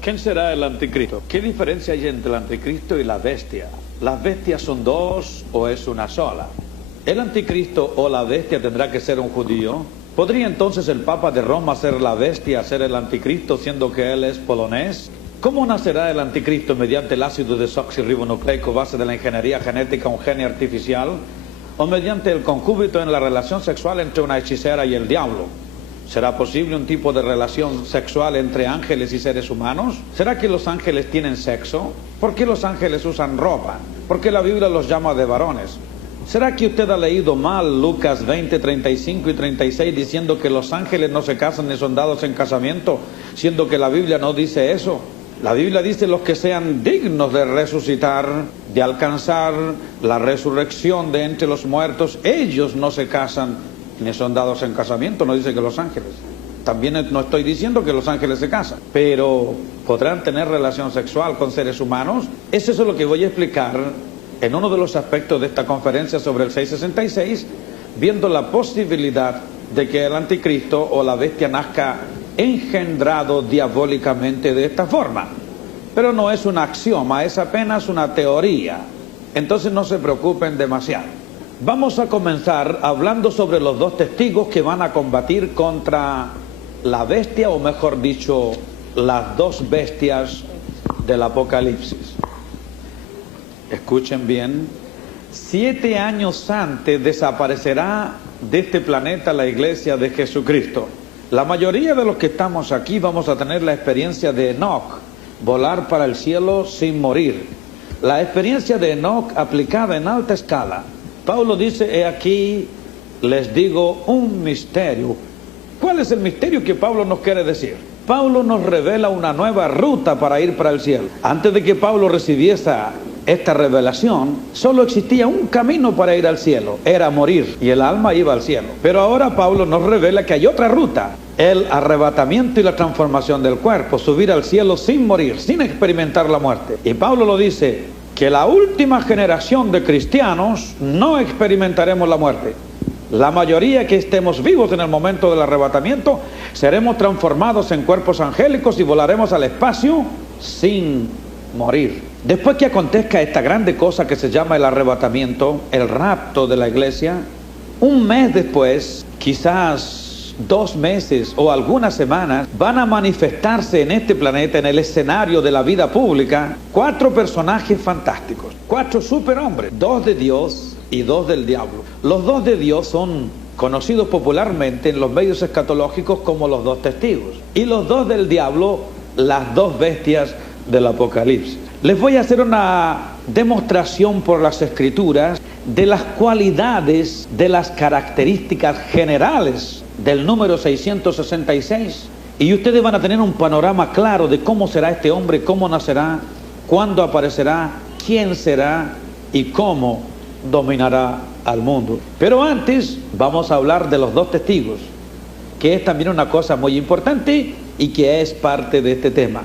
¿Quién será el anticristo? ¿Qué diferencia hay entre el anticristo y la bestia? ¿Las bestias son dos o es una sola? ¿El anticristo o la bestia tendrá que ser un judío? ¿Podría entonces el Papa de Roma ser la bestia, ser el anticristo, siendo que él es polonés? ¿Cómo nacerá el anticristo? ¿Mediante el ácido desoxirribonucleico, base de la ingeniería genética, un genio artificial? ¿O mediante el concúbito en la relación sexual entre una hechicera y el diablo? ¿Será posible un tipo de relación sexual entre ángeles y seres humanos? ¿Será que los ángeles tienen sexo? ¿Por qué los ángeles usan ropa? ¿Por qué la Biblia los llama de varones? ¿Será que usted ha leído mal Lucas 20, 35 y 36 diciendo que los ángeles no se casan ni son dados en casamiento, siendo que la Biblia no dice eso? La Biblia dice los que sean dignos de resucitar, de alcanzar la resurrección de entre los muertos, ellos no se casan ni son dados en casamiento, no dice que los ángeles. También no estoy diciendo que los ángeles se casan, pero ¿podrán tener relación sexual con seres humanos? Eso es lo que voy a explicar en uno de los aspectos de esta conferencia sobre el 666, viendo la posibilidad de que el anticristo o la bestia nazca engendrado diabólicamente de esta forma. Pero no es un axioma, es apenas una teoría. Entonces no se preocupen demasiado. Vamos a comenzar hablando sobre los dos testigos que van a combatir contra la bestia, o mejor dicho, las dos bestias del Apocalipsis. Escuchen bien, 7 años antes desaparecerá de este planeta la iglesia de Jesucristo. La mayoría de los que estamos aquí vamos a tener la experiencia de Enoch, volar para el cielo sin morir. La experiencia de Enoch aplicada en alta escala. Pablo dice, he aquí, les digo un misterio. ¿Cuál es el misterio que Pablo nos quiere decir? Pablo nos revela una nueva ruta para ir para el cielo. Antes de que Pablo recibiese esta revelación, solo existía un camino para ir al cielo, era morir, y el alma iba al cielo. Pero ahora Pablo nos revela que hay otra ruta, el arrebatamiento y la transformación del cuerpo, subir al cielo sin morir, sin experimentar la muerte. Y Pablo lo dice, que la última generación de cristianos no experimentaremos la muerte. La mayoría que estemos vivos en el momento del arrebatamiento seremos transformados en cuerpos angélicos y volaremos al espacio sin morir. Después que acontezca esta grande cosa que se llama el arrebatamiento, el rapto de la iglesia, un mes después, quizás 2 meses o algunas semanas, van a manifestarse en este planeta, en el escenario de la vida pública, 4 personajes fantásticos, 4 superhombres, 2 de Dios y 2 del diablo. Los 2 de Dios son conocidos popularmente en los medios escatológicos como los 2 testigos, y los 2 del diablo, las 2 bestias del Apocalipsis. Les voy a hacer una demostración por las Escrituras de las cualidades, de las características generales del número 666, y ustedes van a tener un panorama claro de cómo será este hombre, cómo nacerá, cuándo aparecerá, quién será y cómo dominará al mundo. Pero antes vamos a hablar de los 2 testigos, que es también una cosa muy importante y que es parte de este tema.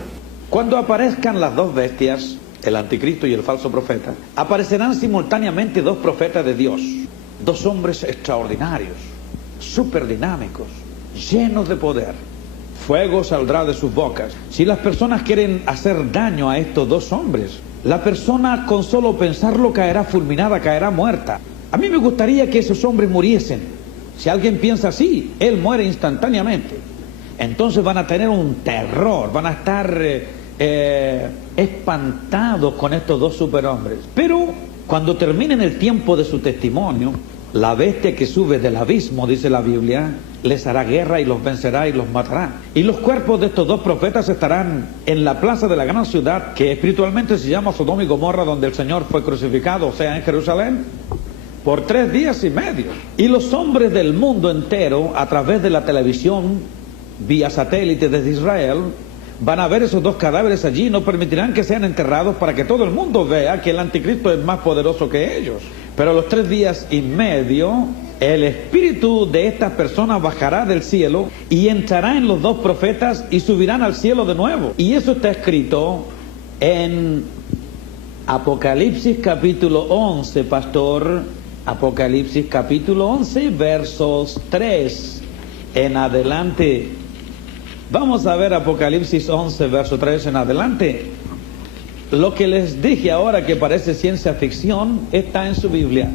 Cuando aparezcan las 2 bestias, el anticristo y el falso profeta, aparecerán simultáneamente 2 profetas de Dios, 2 hombres extraordinarios, súper dinámicos, llenos de poder. Fuego saldrá de sus bocas. Si las personas quieren hacer daño a estos 2 hombres, la persona con solo pensarlo caerá fulminada, caerá muerta. A mí me gustaría que esos hombres muriesen. Si alguien piensa así, él muere instantáneamente. Entonces van a tener un terror, van a estar espantados con estos 2 superhombres. Pero cuando terminen el tiempo de su testimonio, la bestia que sube del abismo, dice la Biblia, les hará guerra y los vencerá y los matará. Y los cuerpos de estos 2 profetas estarán en la plaza de la gran ciudad, que espiritualmente se llama Sodoma y Gomorra, donde el Señor fue crucificado, o sea, en Jerusalén, por 3 días y medio. Y los hombres del mundo entero, a través de la televisión, vía satélite desde Israel, van a ver esos 2 cadáveres allí, no permitirán que sean enterrados para que todo el mundo vea que el anticristo es más poderoso que ellos. Pero a los 3 días y medio, el espíritu de estas personas bajará del cielo y entrará en los 2 profetas y subirán al cielo de nuevo. Y eso está escrito en Apocalipsis capítulo 11, pastor. Apocalipsis capítulo 11, versos 3 en adelante. Vamos a ver Apocalipsis 11, verso 3 en adelante. Lo que les dije ahora que parece ciencia ficción está en su Biblia.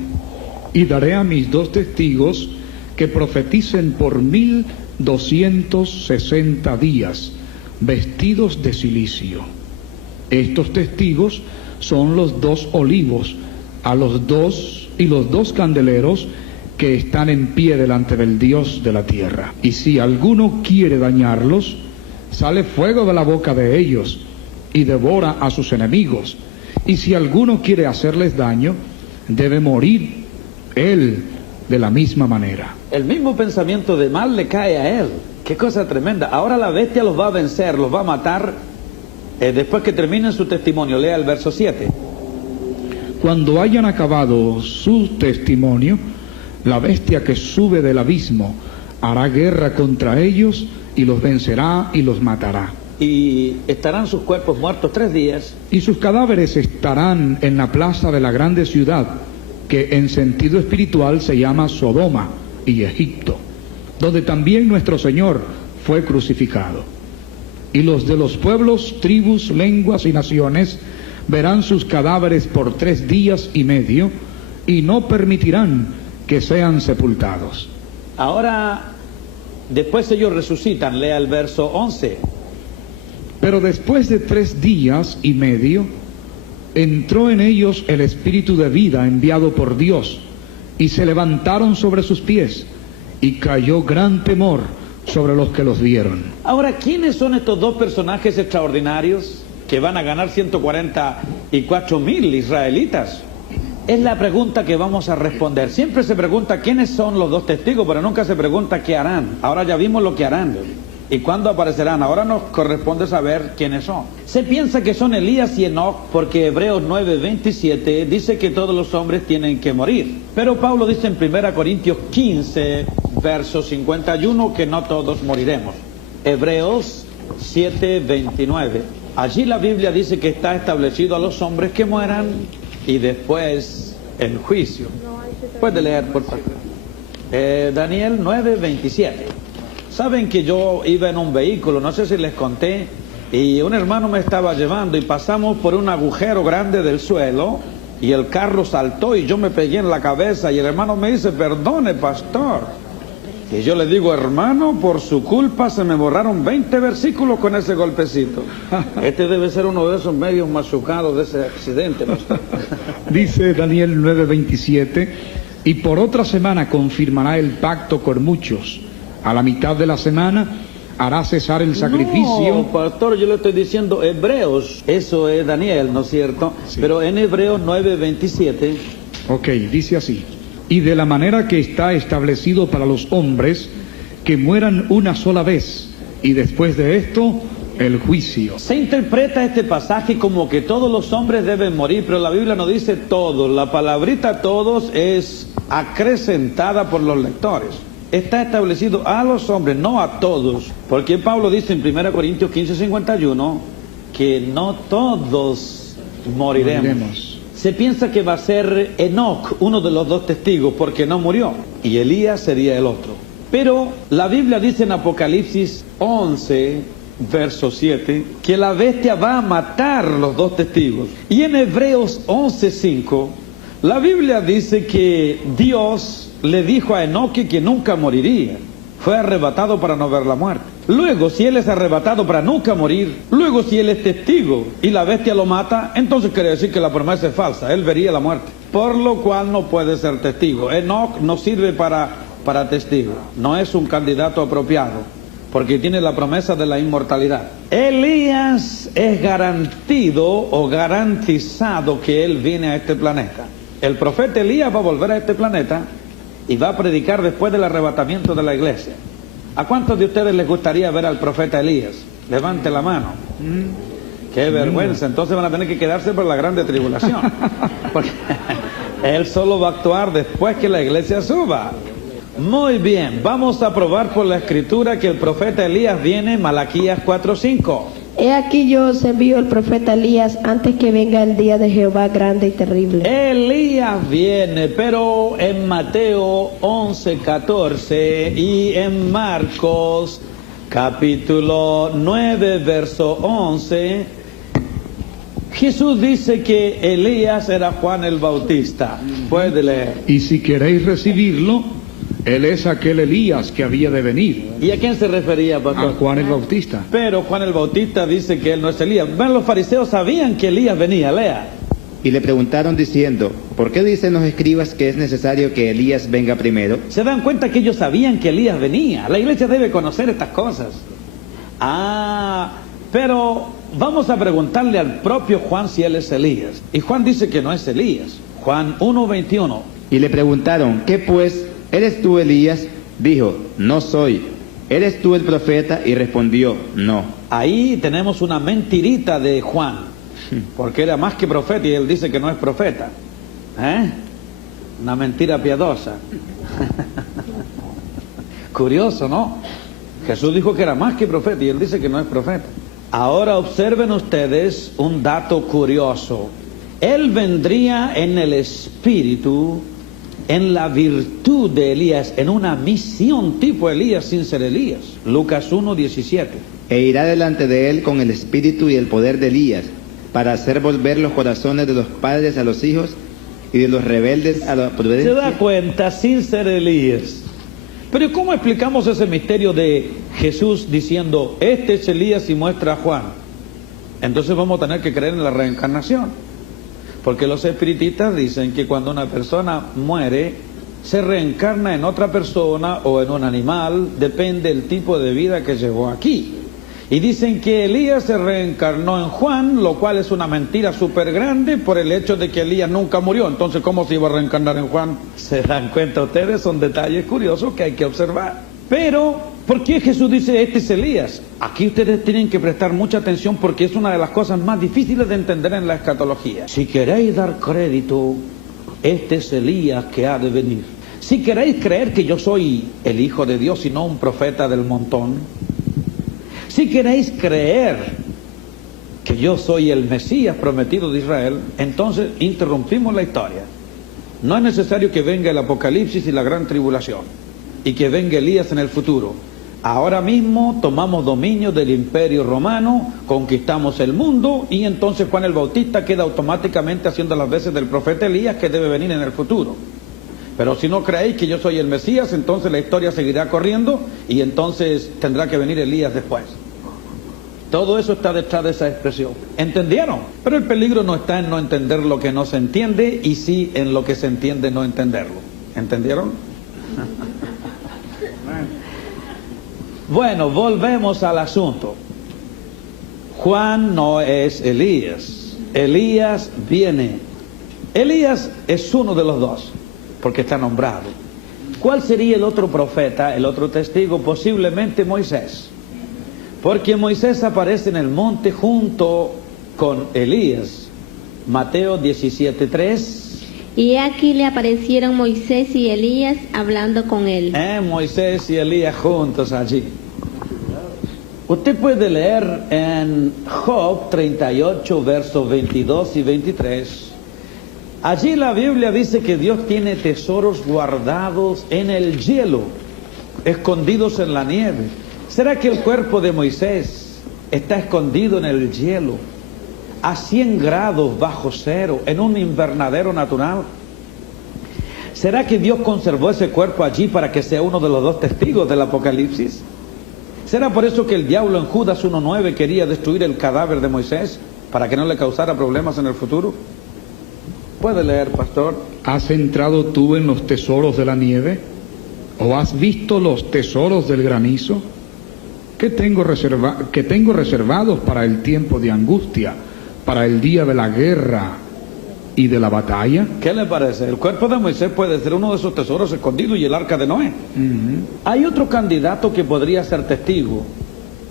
Y daré a mis 2 testigos que profeticen por 1260 días, vestidos de cilicio. Estos testigos son los 2 olivos, a los 2 y los 2 candeleros que están en pie delante del Dios de la tierra. Y si alguno quiere dañarlos, sale fuego de la boca de ellos y devora a sus enemigos. Y si alguno quiere hacerles daño, debe morir él de la misma manera. El mismo pensamiento de mal le cae a él. Qué cosa tremenda. Ahora la bestia los va a vencer, los va a matar después que terminen su testimonio. Lea el verso 7. Cuando hayan acabado su testimonio, la bestia que sube del abismo hará guerra contra ellos y los vencerá y los matará. Y estarán sus cuerpos muertos 3 días. Y sus cadáveres estarán en la plaza de la grande ciudad, que en sentido espiritual se llama Sodoma y Egipto, donde también nuestro Señor fue crucificado. Y los de los pueblos, tribus, lenguas y naciones verán sus cadáveres por 3 días y medio, y no permitirán que sean sepultados. Ahora, después ellos resucitan. Lea el verso 11. Pero después de 3 días y medio, entró en ellos el espíritu de vida enviado por Dios, y se levantaron sobre sus pies, y cayó gran temor sobre los que los vieron. Ahora, ¿quiénes son estos 2 personajes extraordinarios que van a ganar 144.000 israelitas? Es la pregunta que vamos a responder. Siempre se pregunta quiénes son los 2 testigos, pero nunca se pregunta qué harán. Ahora ya vimos lo que harán y cuándo aparecerán. Ahora nos corresponde saber quiénes son. Se piensa que son Elías y Enoc porque Hebreos 9:27 dice que todos los hombres tienen que morir. Pero Pablo dice en 1 Corintios 15, verso 51, que no todos moriremos. Hebreos 7:29. Allí la Biblia dice que está establecido a los hombres que mueran y después el juicio. Puede leer, por favor. Daniel 9:27. Saben que yo iba en un vehículo, no sé si les conté, y un hermano me estaba llevando y pasamos por un agujero grande del suelo y el carro saltó y yo me pegué en la cabeza y el hermano me dice: perdone, pastor. Y yo le digo: hermano, por su culpa se me borraron 20 versículos con ese golpecito. Este debe ser uno de esos medios machucados de ese accidente, pastor. Dice Daniel 9:27, y por otra semana confirmará el pacto con muchos. A la mitad de la semana hará cesar el sacrificio. No, pastor, yo le estoy diciendo Hebreos. Eso es Daniel, ¿no es cierto? Sí. Pero en Hebreos 9:27. Ok, dice así: y de la manera que está establecido para los hombres, que mueran una sola vez, y después de esto, el juicio. Se interpreta este pasaje como que todos los hombres deben morir, pero la Biblia no dice todos. La palabrita todos es acrecentada por los lectores. Está establecido a los hombres, no a todos, porque Pablo dice en 1 Corintios 15:51 que no todos moriremos. Se piensa que va a ser Enoc, uno de los 2 testigos, porque no murió, y Elías sería el otro. Pero la Biblia dice en Apocalipsis 11, verso 7, que la bestia va a matar los 2 testigos. Y en Hebreos 11:5, la Biblia dice que Dios le dijo a Enoc que nunca moriría. Fue arrebatado para no ver la muerte. Luego, si él es arrebatado para nunca morir, luego si él es testigo y la bestia lo mata, entonces quiere decir que la promesa es falsa. Él vería la muerte. Por lo cual no puede ser testigo. Enoc no sirve para testigo. No es un candidato apropiado, porque tiene la promesa de la inmortalidad. Elías es garantizado que él viene a este planeta. El profeta Elías va a volver a este planeta y va a predicar después del arrebatamiento de la iglesia. ¿A cuántos de ustedes les gustaría ver al profeta Elías? Levante la mano. Qué vergüenza, entonces van a tener que quedarse por la grande tribulación. Porque él solo va a actuar después que la iglesia suba. Muy bien, vamos a probar por la escritura que el profeta Elías viene, Malaquías 4:5. He aquí yo os envío el profeta Elías antes que venga el día de Jehová grande y terrible. Elías viene, pero en Mateo 11:14 y en Marcos capítulo 9, verso 11, Jesús dice que Elías era Juan el Bautista. Puede leer. Y si queréis recibirlo, él es aquel Elías que había de venir. ¿Y a quién se refería, A pastor? Juan el Bautista. Pero Juan el Bautista dice que él no es Elías. Ven, los fariseos sabían que Elías venía, lea. Y le preguntaron diciendo, ¿por qué dicen los escribas que es necesario que Elías venga primero? Se dan cuenta que ellos sabían que Elías venía. La iglesia debe conocer estas cosas. Pero vamos a preguntarle al propio Juan si él es Elías. Y Juan dice que no es Elías. Juan 1:21. Y le preguntaron, ¿qué pues? ¿Eres tú Elías? Dijo, no soy. ¿Eres tú el profeta? Y respondió, no. Ahí tenemos una mentirita de Juan, porque era más que profeta y él dice que no es profeta. Una mentira piadosa. Curioso, ¿no? Jesús dijo que era más que profeta y él dice que no es profeta. Ahora observen ustedes un dato curioso. Él vendría en el espíritu, en la virtud de Elías, en una misión tipo Elías sin ser Elías. Lucas 1:17. E irá delante de él con el espíritu y el poder de Elías, para hacer volver los corazones de los padres a los hijos y de los rebeldes a la Se prudencia. da cuenta, sin ser Elías. Pero ¿cómo explicamos ese misterio de Jesús diciendo, este es Elías y muestra a Juan? Entonces vamos a tener que creer en la reencarnación. Porque los espiritistas dicen que cuando una persona muere, se reencarna en otra persona o en un animal, depende del tipo de vida que llevó aquí. Y dicen que Elías se reencarnó en Juan, lo cual es una mentira súper grande por el hecho de que Elías nunca murió. Entonces, ¿cómo se iba a reencarnar en Juan? ¿Se dan cuenta ustedes? Son detalles curiosos que hay que observar. Pero, ¿por qué Jesús dice, este es Elías? Aquí ustedes tienen que prestar mucha atención porque es una de las cosas más difíciles de entender en la escatología. Si queréis dar crédito, este es Elías que ha de venir. Si queréis creer que yo soy el Hijo de Dios y no un profeta del montón, si queréis creer que yo soy el Mesías prometido de Israel, entonces interrumpimos la historia. No es necesario que venga el Apocalipsis y la gran tribulación, y que venga Elías en el futuro. Ahora mismo tomamos dominio del Imperio Romano, conquistamos el mundo, y entonces Juan el Bautista queda automáticamente haciendo las veces del profeta Elías que debe venir en el futuro. Pero si no creéis que yo soy el Mesías, entonces la historia seguirá corriendo y entonces tendrá que venir Elías después. Todo eso está detrás de esa expresión. ¿Entendieron? Pero el peligro no está en no entender lo que no se entiende y sí en lo que se entiende no entenderlo. ¿Entendieron? Bueno, volvemos al asunto. Juan no es Elías. Elías viene. Elías es uno de los dos, porque está nombrado. ¿Cuál sería el otro profeta, el otro testigo? Posiblemente Moisés. Porque Moisés aparece en el monte junto con Elías. Mateo 17:3. Y aquí le aparecieron Moisés y Elías hablando con él. Moisés y Elías juntos allí. Usted puede leer en Job 38, versos 22 y 23. Allí la Biblia dice que Dios tiene tesoros guardados en el hielo, escondidos en la nieve. ¿Será que el cuerpo de Moisés está escondido en el hielo, a 100 grados bajo cero, en un invernadero natural? ¿Será que Dios conservó ese cuerpo allí para que sea uno de los dos testigos del Apocalipsis? ¿Será por eso que el diablo en Judas 1:9 quería destruir el cadáver de Moisés para que no le causara problemas en el futuro? ¿Puede leer, pastor? ¿Has entrado tú en los tesoros de la nieve? ¿O has visto los tesoros del granizo? Que tengo reservados para el tiempo de angustia, para el día de la guerra y de la batalla. ¿Qué le parece? El cuerpo de Moisés puede ser uno de esos tesoros escondidos y el arca de Noé. Hay otro candidato que podría ser testigo,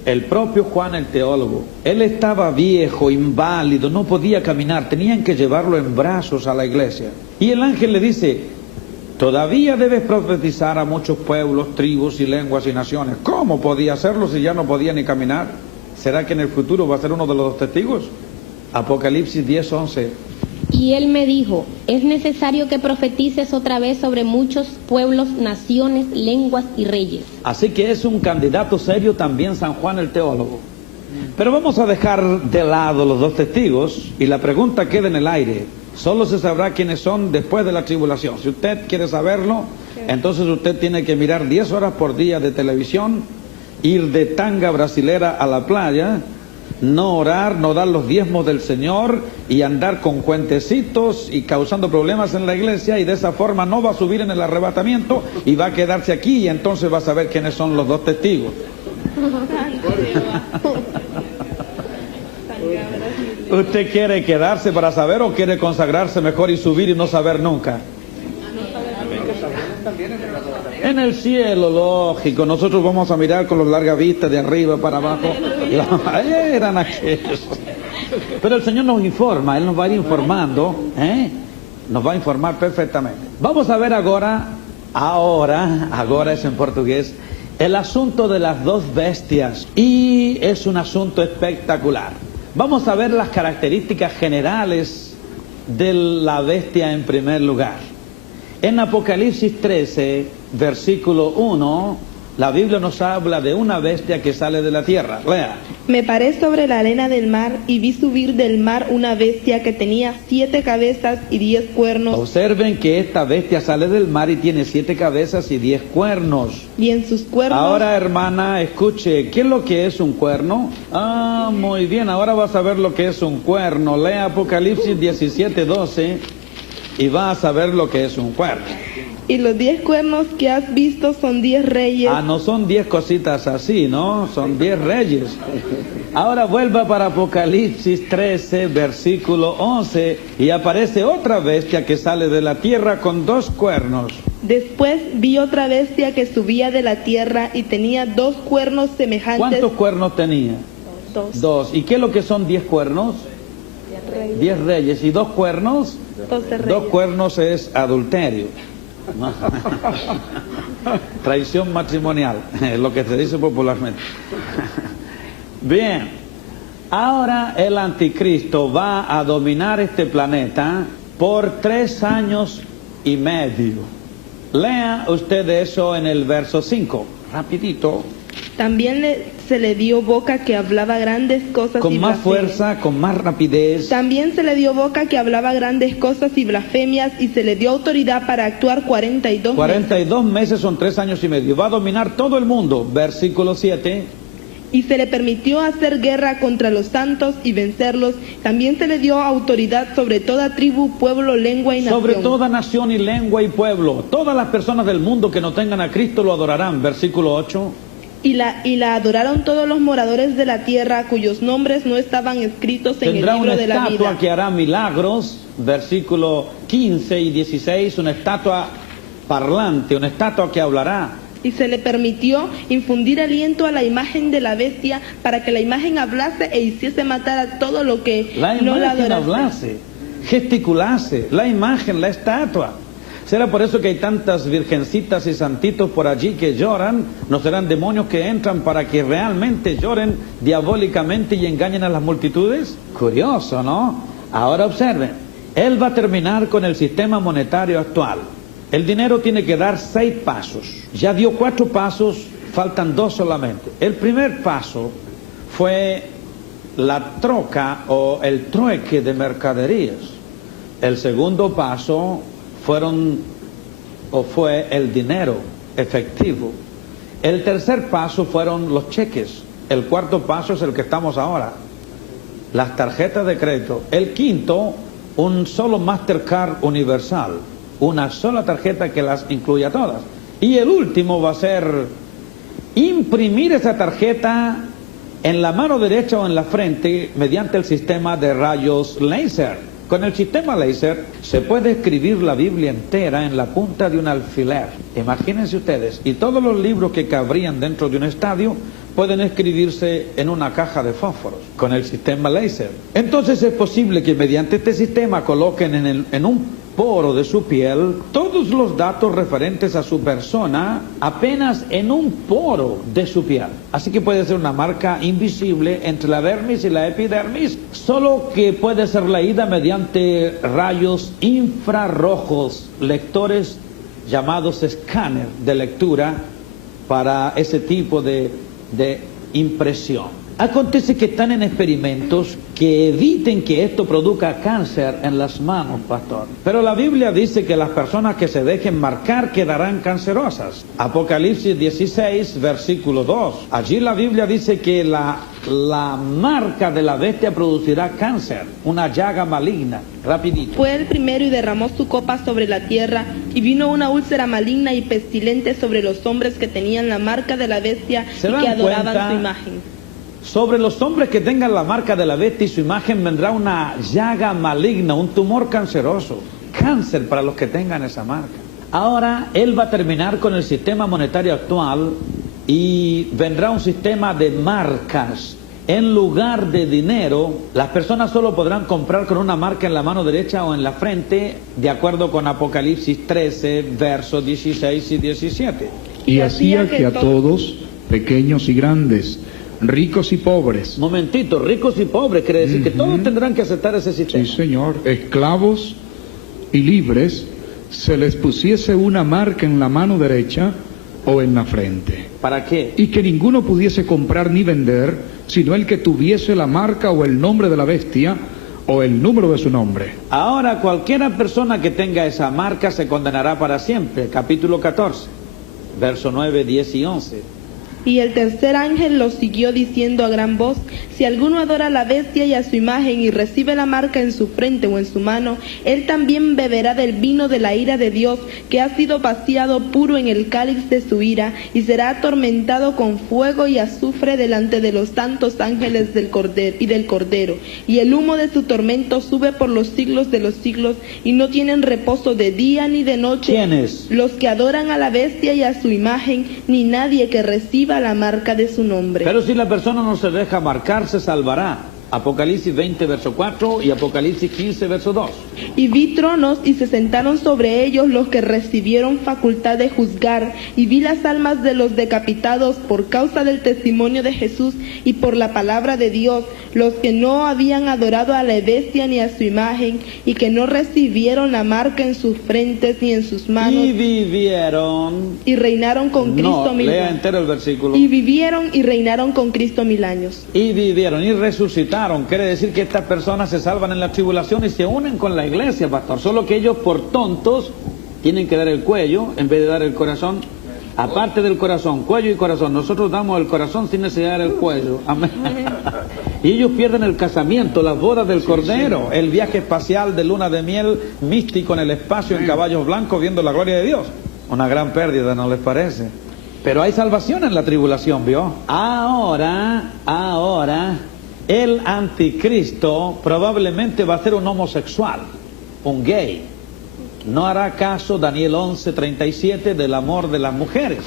el propio Juan el teólogo. Él estaba viejo, inválido, no podía caminar, tenían que llevarlo en brazos a la iglesia. Y el ángel le dice, todavía debes profetizar a muchos pueblos, tribus y lenguas y naciones. ¿Cómo podía hacerlo si ya no podía ni caminar? ¿Será que en el futuro va a ser uno de los dos testigos? Apocalipsis 10:11. Y él me dijo, es necesario que profetices otra vez sobre muchos pueblos, naciones, lenguas y reyes. Así que es un candidato serio también San Juan el teólogo. Pero vamos a dejar de lado los dos testigos y la pregunta queda en el aire. Solo se sabrá quiénes son después de la tribulación. Si usted quiere saberlo, entonces usted tiene que mirar 10 horas por día de televisión, ir de tanga brasilera a la playa, no orar, no dar los diezmos del Señor y andar con cuentecitos y causando problemas en la iglesia, y de esa forma no va a subir en el arrebatamiento y va a quedarse aquí, y entonces va a saber quiénes son los dos testigos. ¿Usted quiere quedarse para saber o quiere consagrarse mejor y subir y no saber nunca? En el cielo, lógico, nosotros vamos a mirar con los larga vista de arriba para abajo. Eran aquellos. Pero el Señor nos informa, Él nos va a ir informando, nos va a informar perfectamente. Vamos a ver ahora es en portugués, el asunto de las dos bestias, y es un asunto espectacular. Vamos a ver las características generales de la bestia en primer lugar. En Apocalipsis 13, versículo 1, la Biblia nos habla de una bestia que sale de la tierra. Lea. Me paré sobre la arena del mar y vi subir del mar una bestia que tenía 7 cabezas y 10 cuernos. Observen que esta bestia sale del mar y tiene 7 cabezas y 10 cuernos. Y en sus cuernos... Ahora, hermana, escuche, ¿qué es lo que es un cuerno? Ah, muy bien, ahora vas a ver lo que es un cuerno. Lea Apocalipsis 17, 12 y vas a saber lo que es un cuerno. Y los 10 cuernos que has visto son 10 reyes. Ah, no son 10 cositas así, ¿no? Son 10 reyes. Ahora vuelva para Apocalipsis 13, versículo 11, y aparece otra bestia que sale de la tierra con 2 cuernos. Después vi otra bestia que subía de la tierra y tenía 2 cuernos semejantes. ¿Cuántos cuernos tenía? 2. 2. ¿Y qué es lo que son 10 cuernos? 10 reyes. ¿Y 2 cuernos? 12 reyes. 2 cuernos es adulterio. Traición matrimonial, es lo que se dice popularmente. Bien, ahora el anticristo va a dominar este planeta por 3 años y medio. Lea usted eso en el verso 5, rapidito. También se le dio boca que hablaba grandes cosas con y más blasfemias. Fuerza, con más rapidez. También se le dio boca que hablaba grandes cosas y blasfemias, y se le dio autoridad para actuar 42 meses. 42 meses son 3 años y medio. Va a dominar todo el mundo. Versículo 7. Y se le permitió hacer guerra contra los santos y vencerlos. También se le dio autoridad sobre toda tribu, pueblo, lengua y nación. Sobre toda nación y lengua y pueblo. Todas las personas del mundo que no tengan a Cristo lo adorarán. Versículo 8. Y la adoraron todos los moradores de la tierra cuyos nombres no estaban escritos en el libro de la vida. Tendrá una estatua que hará milagros, versículo 15 y 16, una estatua parlante, una estatua que hablará. Y se le permitió infundir aliento a la imagen de la bestia para que la imagen hablase e hiciese matar a todo lo que no la adorase. Hablase, gesticulase, la imagen, la estatua. ¿Será por eso que hay tantas virgencitas y santitos por allí que lloran? ¿No serán demonios que entran para que realmente lloren diabólicamente y engañen a las multitudes? Curioso, ¿no? Ahora observen, él va a terminar con el sistema monetario actual. El dinero tiene que dar 6 pasos. Ya dio 4 pasos, faltan 2 solamente. El primer paso fue la troca o el trueque de mercaderías. El segundo paso fue el dinero efectivo. El tercer paso fueron los cheques. El cuarto paso es el que estamos ahora, las tarjetas de crédito. El quinto, un solo Mastercard universal, una sola tarjeta que las incluya todas. Y el último va a ser imprimir esa tarjeta en la mano derecha o en la frente mediante el sistema de rayos láser. Con el sistema láser se puede escribir la Biblia entera en la punta de un alfiler. Imagínense ustedes, y todos los libros que cabrían dentro de un estadio pueden escribirse en una caja de fósforos con el sistema láser. Entonces es posible que mediante este sistema coloquen en un poro de su piel todos los datos referentes a su persona apenas en un poro de su piel. Así que puede ser una marca invisible entre la dermis y la epidermis, solo que puede ser leída mediante rayos infrarrojos, lectores llamados escáner de lectura para ese tipo de impresión. Acontece que están en experimentos que eviten que esto produzca cáncer en las manos, pastor. Pero la Biblia dice que las personas que se dejen marcar quedarán cancerosas. Apocalipsis 16, versículo 2. Allí la Biblia dice que la marca de la bestia producirá cáncer, una llaga maligna. Rapidito. Fue el primero y derramó su copa sobre la tierra, y vino una úlcera maligna y pestilente sobre los hombres que tenían la marca de la bestia y que adoraban su imagen. Sobre los hombres que tengan la marca de la bestia y su imagen vendrá una llaga maligna, un tumor canceroso, cáncer para los que tengan esa marca. Ahora él va a terminar con el sistema monetario actual y vendrá un sistema de marcas. En lugar de dinero, las personas solo podrán comprar con una marca en la mano derecha o en la frente, de acuerdo con Apocalipsis 13, versos 16 y 17. Y hacía que a todos, pequeños y grandes, ricos y pobres. Momentito, ricos y pobres, quiere decir que todos tendrán que aceptar ese sistema. Sí, señor. Esclavos y libres, se les pusiese una marca en la mano derecha o en la frente. ¿Para qué? Y que ninguno pudiese comprar ni vender, sino el que tuviese la marca o el nombre de la bestia o el número de su nombre. Ahora, cualquiera persona que tenga esa marca se condenará para siempre. Capítulo 14, verso 9, 10 y 11. Y el tercer ángel los siguió diciendo a gran voz: si alguno adora a la bestia y a su imagen y recibe la marca en su frente o en su mano, él también beberá del vino de la ira de Dios, que ha sido vaciado puro en el cáliz de su ira, y será atormentado con fuego y azufre delante de los santos ángeles del Cordero. Y el humo de su tormento sube por los siglos de los siglos, y no tienen reposo de día ni de noche. ¿Quiénes? Los que adoran a la bestia y a su imagen, ni nadie que reciba la marca de su nombre. Pero si la persona no se deja marcar, se salvará. Apocalipsis 20, verso 4 y Apocalipsis 15, verso 2. Y vi tronos y se sentaron sobre ellos los que recibieron facultad de juzgar, y vi las almas de los decapitados por causa del testimonio de Jesús y por la palabra de Dios, los que no habían adorado a la bestia ni a su imagen, y que no recibieron la marca en sus frentes ni en sus manos. Y vivieron. Y reinaron con Cristo 1000 lea años. entero el versículo. Y vivieron y reinaron con Cristo 1000 años. Y vivieron y resucitaron. Quiere decir que estas personas se salvan en la tribulación y se unen con la iglesia, pastor. Solo que ellos, por tontos, tienen que dar el cuello en vez de dar el corazón. Aparte del corazón, cuello y corazón. Nosotros damos el corazón sin necesidad del cuello. Amén. Y ellos pierden el casamiento, las bodas del Cordero, el viaje espacial de luna de miel místico en el espacio en caballos blancos viendo la gloria de Dios. Una gran pérdida, ¿no les parece? Pero hay salvación en la tribulación, ¿vio? Ahora, el anticristo probablemente va a ser un homosexual, un gay. No hará caso, Daniel 11:37, del amor de las mujeres.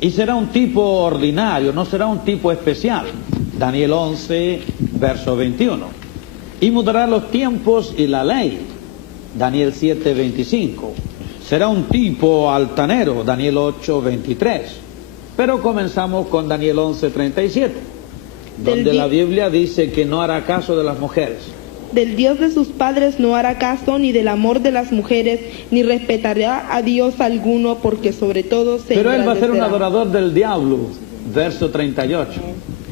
Y será un tipo ordinario, no será un tipo especial. Daniel 11, verso 21. Y mudará los tiempos y la ley. Daniel 7:25. Será un tipo altanero. Daniel 8:23. Pero comenzamos con Daniel 11:37. Donde la Biblia dice que no hará caso de las mujeres. Del Dios de sus padres no hará caso, ni del amor de las mujeres, ni respetará a Dios alguno, porque sobre todo se Pero él va a ser un engrandecerá. adorador del diablo. Verso 38.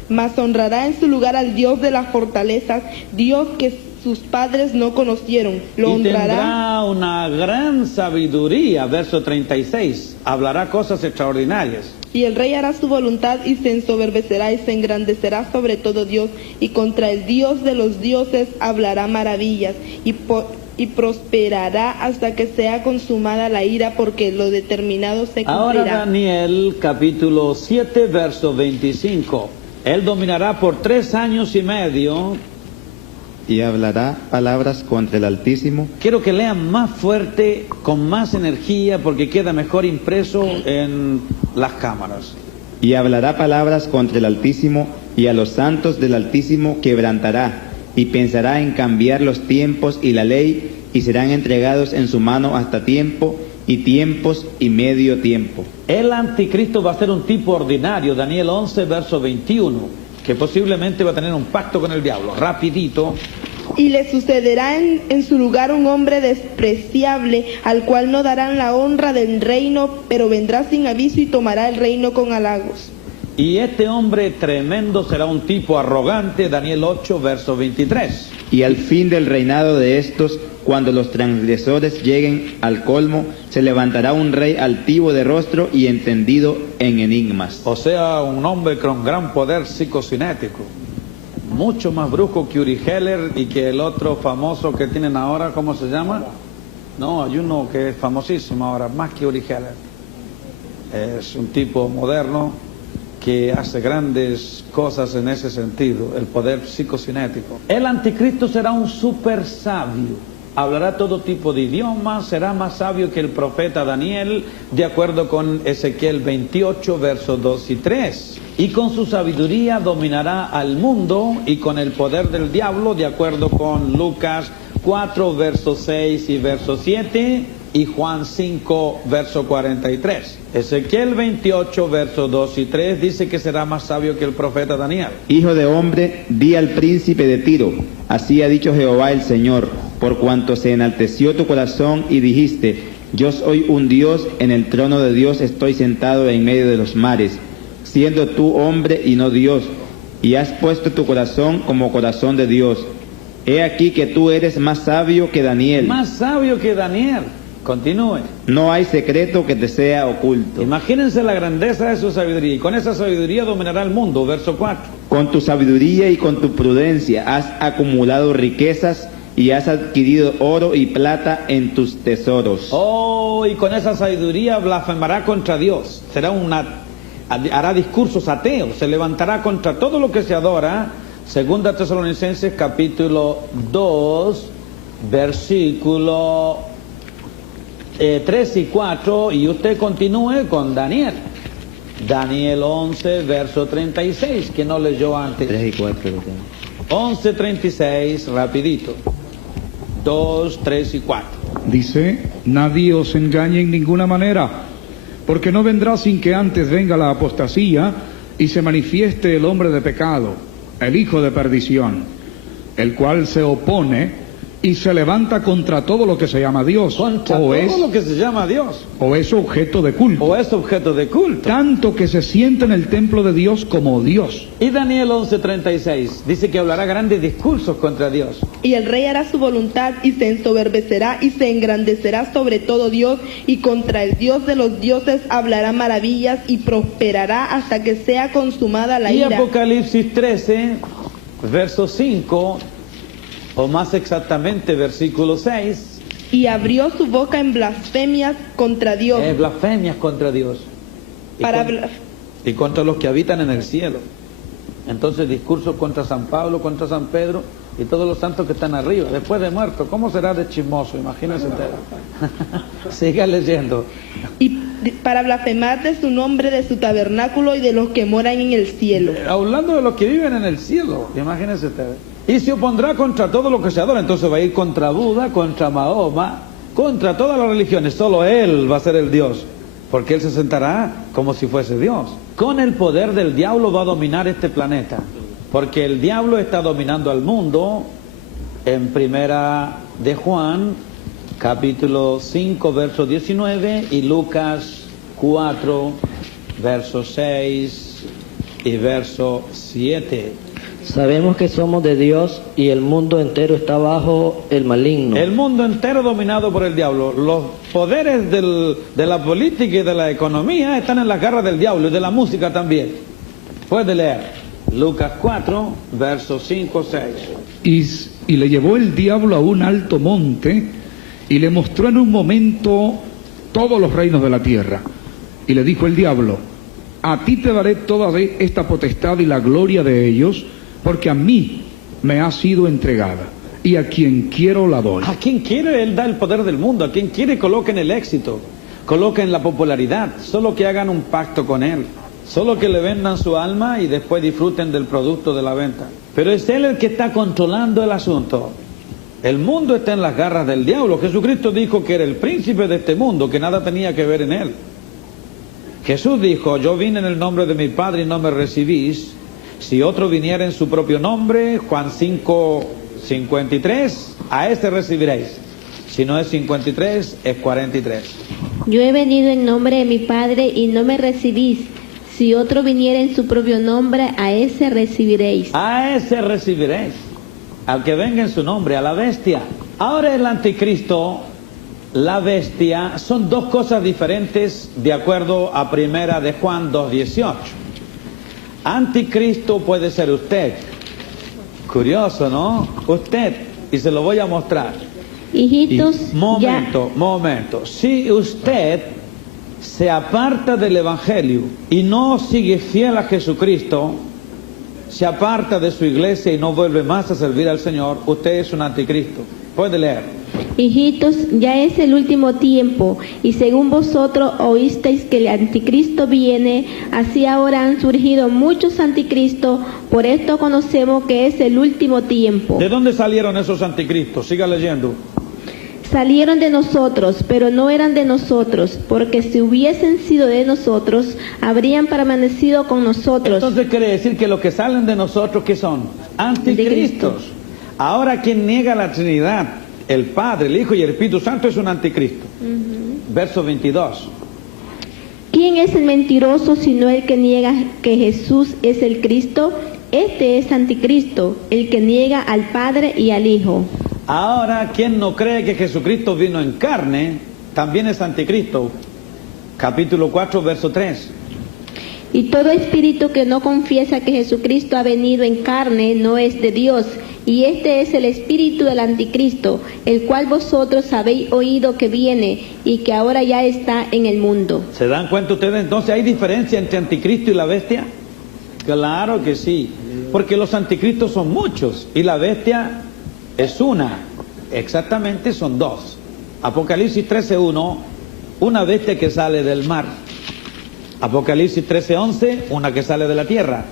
Mas honrará en su lugar al Dios de las fortalezas, Dios que sus padres no conocieron. Lo y honrará. tendrá una gran sabiduría. Verso 36. Hablará cosas extraordinarias. Y el rey hará su voluntad y se ensoberbecerá y se engrandecerá sobre todo Dios, y contra el Dios de los dioses hablará maravillas, y prosperará hasta que sea consumada la ira, porque lo determinado se cumplirá. Ahora Daniel capítulo 7 verso 25. Él dominará por 3 años y medio. Y hablará palabras contra el Altísimo. Quiero que lean más fuerte, con más energía, porque queda mejor impreso en las cámaras. Y hablará palabras contra el Altísimo, y a los santos del Altísimo quebrantará, y pensará en cambiar los tiempos y la ley, y serán entregados en su mano hasta tiempo y tiempos y medio tiempo. El anticristo va a ser un tipo ordinario, Daniel 11, verso 21, que posiblemente va a tener un pacto con el diablo. Rapidito. Y le sucederá en su lugar un hombre despreciable, al cual no darán la honra del reino, pero vendrá sin aviso y tomará el reino con halagos. Y este hombre tremendo será un tipo arrogante, Daniel 8, verso 23. Y al fin del reinado de estos, cuando los transgresores lleguen al colmo, se levantará un rey altivo de rostro y entendido en enigmas. O sea, un hombre con gran poder psicocinético. Mucho más brujo que Uri Geller y que el otro famoso que tienen ahora, ¿cómo se llama? No, hay uno que es famosísimo ahora, más que Uri Geller. Es un tipo moderno que hace grandes cosas en ese sentido, el poder psicocinético. El anticristo será un super sabio, hablará todo tipo de idiomas, será más sabio que el profeta Daniel, de acuerdo con Ezequiel 28, versos 2 y 3. Y con su sabiduría dominará al mundo, y con el poder del diablo, de acuerdo con Lucas 4, versos 6 y verso 7, y Juan 5, verso 43. Ezequiel 28, versos 2 y 3 dice que será más sabio que el profeta Daniel. Hijo de hombre, di al príncipe de Tiro, así ha dicho Jehová el Señor, por cuanto se enalteció tu corazón y dijiste, yo soy un Dios, en el trono de Dios estoy sentado en medio de los mares, siendo tú hombre y no Dios, y has puesto tu corazón como corazón de Dios. He aquí que tú eres más sabio que Daniel. Más sabio que Daniel. Continúe. No hay secreto que te sea oculto. Imagínense la grandeza de su sabiduría, y con esa sabiduría dominará el mundo. Verso 4. Con tu sabiduría y con tu prudencia has acumulado riquezas y has adquirido oro y plata en tus tesoros. Oh, y con esa sabiduría blasfemará contra Dios. Hará discursos ateos, se levantará contra todo lo que se adora. Segunda Tesalonicenses capítulo 2, versículo 3 y 4, y usted continúe con Daniel. Daniel 11, verso 36, que no leyó antes. 3 y 4. 11, 36, rapidito. 2, 3 y 4. Dice, nadie os engañe en ninguna manera, porque no vendrá sin que antes venga la apostasía y se manifieste el hombre de pecado, el hijo de perdición, el cual se opone y se levanta contra todo lo que se llama Dios, Contra todo lo que se llama Dios, o es objeto de culto, o es objeto de culto. tanto que se sienta en el templo de Dios como Dios. Y Daniel 11:36 dice que hablará grandes discursos contra Dios. Y el rey hará su voluntad y se ensoberbecerá y se engrandecerá sobre todo Dios, y contra el Dios de los dioses hablará maravillas y prosperará hasta que sea consumada la Y ira. Apocalipsis 13, verso 5, o más exactamente versículo 6, Y abrió su boca en blasfemias contra Dios. blasfemias contra Dios. Y, y contra los que habitan en el cielo. Entonces discursos contra San Pablo, contra San Pedro y todos los santos que están arriba, después de muerto. ¿Cómo será de chismoso? Imagínense ustedes. Siga leyendo. Y para blasfemar de su nombre, de su tabernáculo y de los que moran en el cielo. Hablando de los que viven en el cielo, imagínense ustedes. Y se opondrá contra todo lo que se adora. Entonces va a ir contra Buda, contra Mahoma, contra todas las religiones. Solo él va a ser el Dios, porque él se sentará como si fuese Dios. Con el poder del diablo va a dominar este planeta, porque el diablo está dominando al mundo. En primera de Juan, capítulo 5, verso 19, y Lucas 4, verso 6 y verso 7. Sabemos que somos de Dios y el mundo entero está bajo el maligno. El mundo entero dominado por el diablo. Los poderes de la política y de la economía están en las garras del diablo, y de la música también. Puede leer Lucas 4, versos 5, 6. Y le llevó el diablo a un alto monte y le mostró en un momento todos los reinos de la tierra. Y le dijo el diablo, a ti te daré toda esta potestad y la gloria de ellos, porque a mí me ha sido entregada, y a quien quiero la doy. A quien quiere él da el poder del mundo, a quien quiere coloquen el éxito, coloquen la popularidad, solo que hagan un pacto con él, solo que le vendan su alma y después disfruten del producto de la venta. Pero es Él el que está controlando el asunto. El mundo está en las garras del diablo. Jesucristo dijo que era el príncipe de este mundo, que nada tenía que ver en Él. Jesús dijo, yo vine en el nombre de mi Padre y no me recibís. Si otro viniera en su propio nombre, Juan 5:53, a este recibiréis. Si no es 53, es 43. Yo he venido en nombre de mi Padre y no me recibís. Si otro viniera en su propio nombre, a ese recibiréis. A ese recibiréis. Al que venga en su nombre, a la bestia. Ahora el anticristo, la bestia, son dos cosas diferentes de acuerdo a primera de Juan 2:18. Anticristo puede ser usted. Curioso, ¿no? Usted. Y se lo voy a mostrar. Hijitos, Momento. Si usted se aparta del Evangelio y no sigue fiel a Jesucristo, se aparta de su iglesia y no vuelve más a servir al Señor, usted es un anticristo. Puede leer. Hijitos, ya es el último tiempo, y según vosotros oísteis que el anticristo viene, así ahora han surgido muchos anticristos, por esto conocemos que es el último tiempo. ¿De dónde salieron esos anticristos? Siga leyendo. Salieron de nosotros, pero no eran de nosotros, porque si hubiesen sido de nosotros, habrían permanecido con nosotros. Entonces quiere decir que los que salen de nosotros, ¿qué son? Anticristos. Ahora, quien niega la Trinidad, el Padre, el Hijo y el Espíritu Santo, es un anticristo. Verso 22. ¿Quién es el mentiroso sino el que niega que Jesús es el Cristo? Este es anticristo, el que niega al Padre y al Hijo. Ahora, quien no cree que Jesucristo vino en carne, también es anticristo. Capítulo 4, verso 3. Y todo espíritu que no confiesa que Jesucristo ha venido en carne no es de Dios. Y este es el espíritu del anticristo, el cual vosotros habéis oído que viene y que ahora ya está en el mundo. ¿Se dan cuenta ustedes? Entonces, ¿hay diferencia entre anticristo y la bestia? Claro que sí, porque los anticristos son muchos y la bestia es una. Exactamente son dos. Apocalipsis 13:1, una bestia que sale del mar. Apocalipsis 13:11, una que sale de la tierra.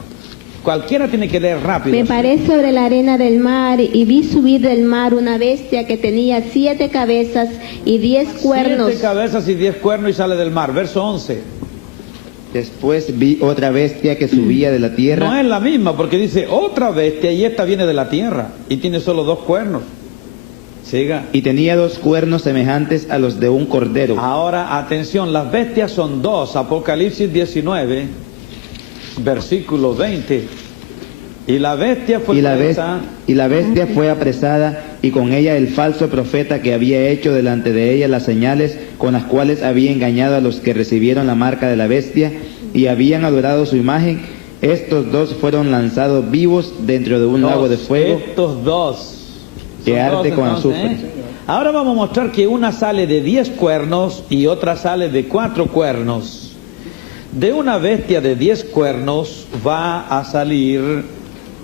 Cualquiera tiene que leer rápido. Me paré sobre la arena del mar y vi subir del mar una bestia que tenía 7 cabezas y 10 cuernos. 7 cabezas y 10 cuernos y sale del mar. Verso 11. Después vi otra bestia que subía de la tierra. No es la misma, porque dice otra bestia y esta viene de la tierra y tiene solo 2 cuernos. Siga. Y tenía 2 cuernos semejantes a los de un cordero. Ahora, atención, las bestias son 2. Apocalipsis 19, versículo 20. Y la bestia fue presa. Y la bestia fue apresada, y con ella el falso profeta que había hecho delante de ella las señales con las cuales había engañado a los que recibieron la marca de la bestia y habían adorado su imagen. Estos 2 fueron lanzados vivos dentro de un lago de fuego. Estos 2 que arde con azufre. Ahora vamos a mostrar que una sale de 10 cuernos y otra sale de 4 cuernos. De una bestia de 10 cuernos va a salir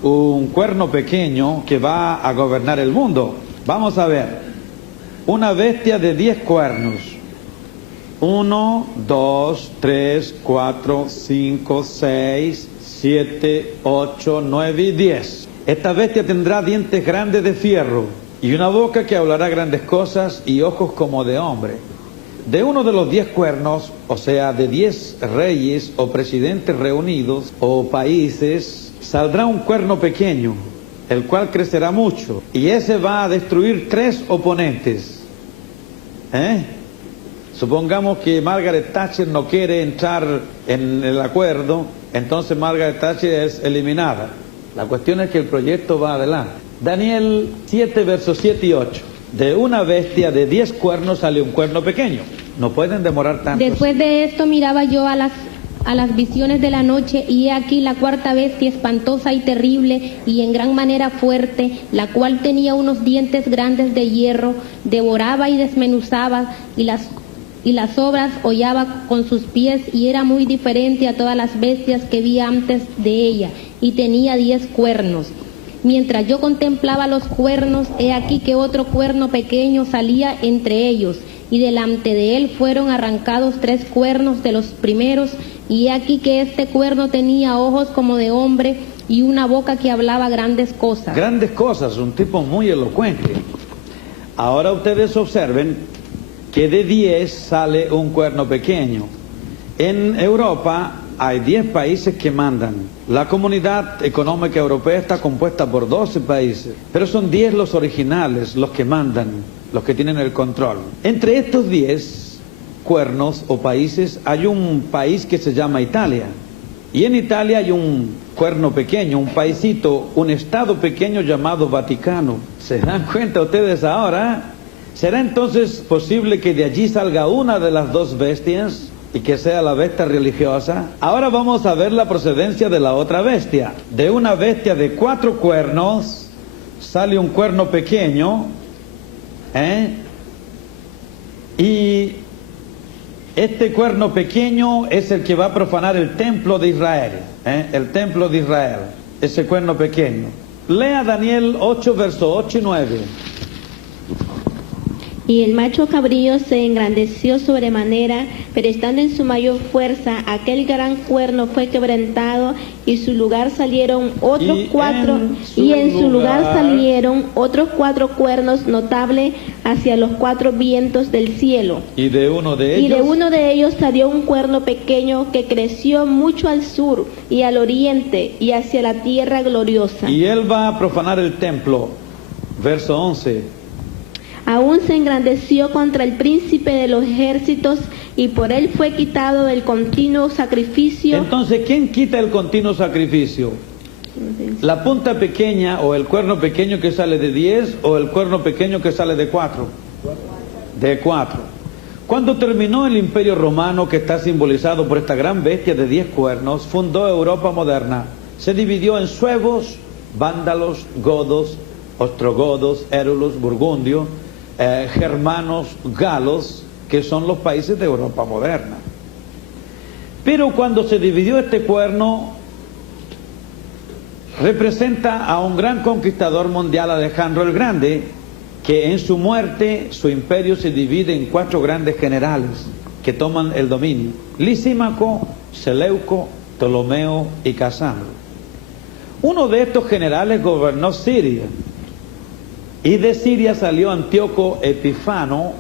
un cuerno pequeño que va a gobernar el mundo. Vamos a ver. Una bestia de 10 cuernos. 1, 2, 3, 4, 5, 6, 7, 8, 9 y 10. Esta bestia tendrá dientes grandes de fierro y una boca que hablará grandes cosas y ojos como de hombre. De uno de los 10 cuernos, o sea, de 10 reyes o presidentes reunidos o países, saldrá un cuerno pequeño, el cual crecerá mucho, y ese va a destruir 3 oponentes. Supongamos que Margaret Thatcher no quiere entrar en el acuerdo, entonces Margaret Thatcher es eliminada. La cuestión es que el proyecto va adelante. Daniel 7, versos 7 y 8. De una bestia de 10 cuernos sale un cuerno pequeño. No pueden demorar tanto. Después de esto miraba yo a las visiones de la noche, y he aquí la 4ª bestia espantosa y terrible y en gran manera fuerte, la cual tenía unos dientes grandes de hierro, devoraba y desmenuzaba, y las obras hollaba con sus pies, y era muy diferente a todas las bestias que vi antes de ella, y tenía 10 cuernos. Mientras yo contemplaba los cuernos, he aquí que otro cuerno pequeño salía entre ellos, y delante de él fueron arrancados 3 cuernos de los primeros, y he aquí que este cuerno tenía ojos como de hombre, y una boca que hablaba grandes cosas. Grandes cosas, un tipo muy elocuente. Ahora ustedes observen que de 10 sale un cuerno pequeño. En Europa hay 10 países que mandan. La Comunidad Económica Europea está compuesta por 12 países, pero son 10 los originales, los que mandan, los que tienen el control. Entre estos 10 cuernos o países hay un país que se llama Italia. Y en Italia hay un cuerno pequeño, un paisito, un estado pequeño llamado Vaticano. ¿Se dan cuenta ustedes ahora? ¿Será entonces posible que de allí salga una de las dos bestias y que sea la bestia religiosa? Ahora vamos a ver la procedencia de la otra bestia. De una bestia de 4 cuernos sale un cuerno pequeño, y este cuerno pequeño es el que va a profanar el templo de Israel, el templo de Israel, ese cuerno pequeño. Lea Daniel 8, verso 8 y 9. Y el macho cabrío se engrandeció sobremanera, pero estando en su mayor fuerza, aquel gran cuerno fue quebrantado, y su lugar salieron otros salieron otros 4 cuernos notables hacia los 4 vientos del cielo. Y de uno de ellos salió un cuerno pequeño que creció mucho al sur y al oriente y hacia la tierra gloriosa. Y él va a profanar el templo. Verso 11. Aún se engrandeció contra el príncipe de los ejércitos, y por él fue quitado el continuo sacrificio. Entonces, ¿quién quita el continuo sacrificio? ¿La punta pequeña o el cuerno pequeño que sale de 10 o el cuerno pequeño que sale de 4? De 4. Cuando terminó el Imperio Romano, que está simbolizado por esta gran bestia de 10 cuernos, fundó Europa moderna. Se dividió en suevos, vándalos, godos, ostrogodos, érulos, burgundios, germanos, galos, que son los países de Europa moderna. Pero cuando se dividió este cuerno, representa a un gran conquistador mundial, Alejandro el Grande, que en su muerte su imperio se divide en 4 grandes generales que toman el dominio: Lisímaco, Seleuco, Ptolomeo y Casandro. Uno de estos generales gobernó Siria, y de Siria salió Antíoco Epifano,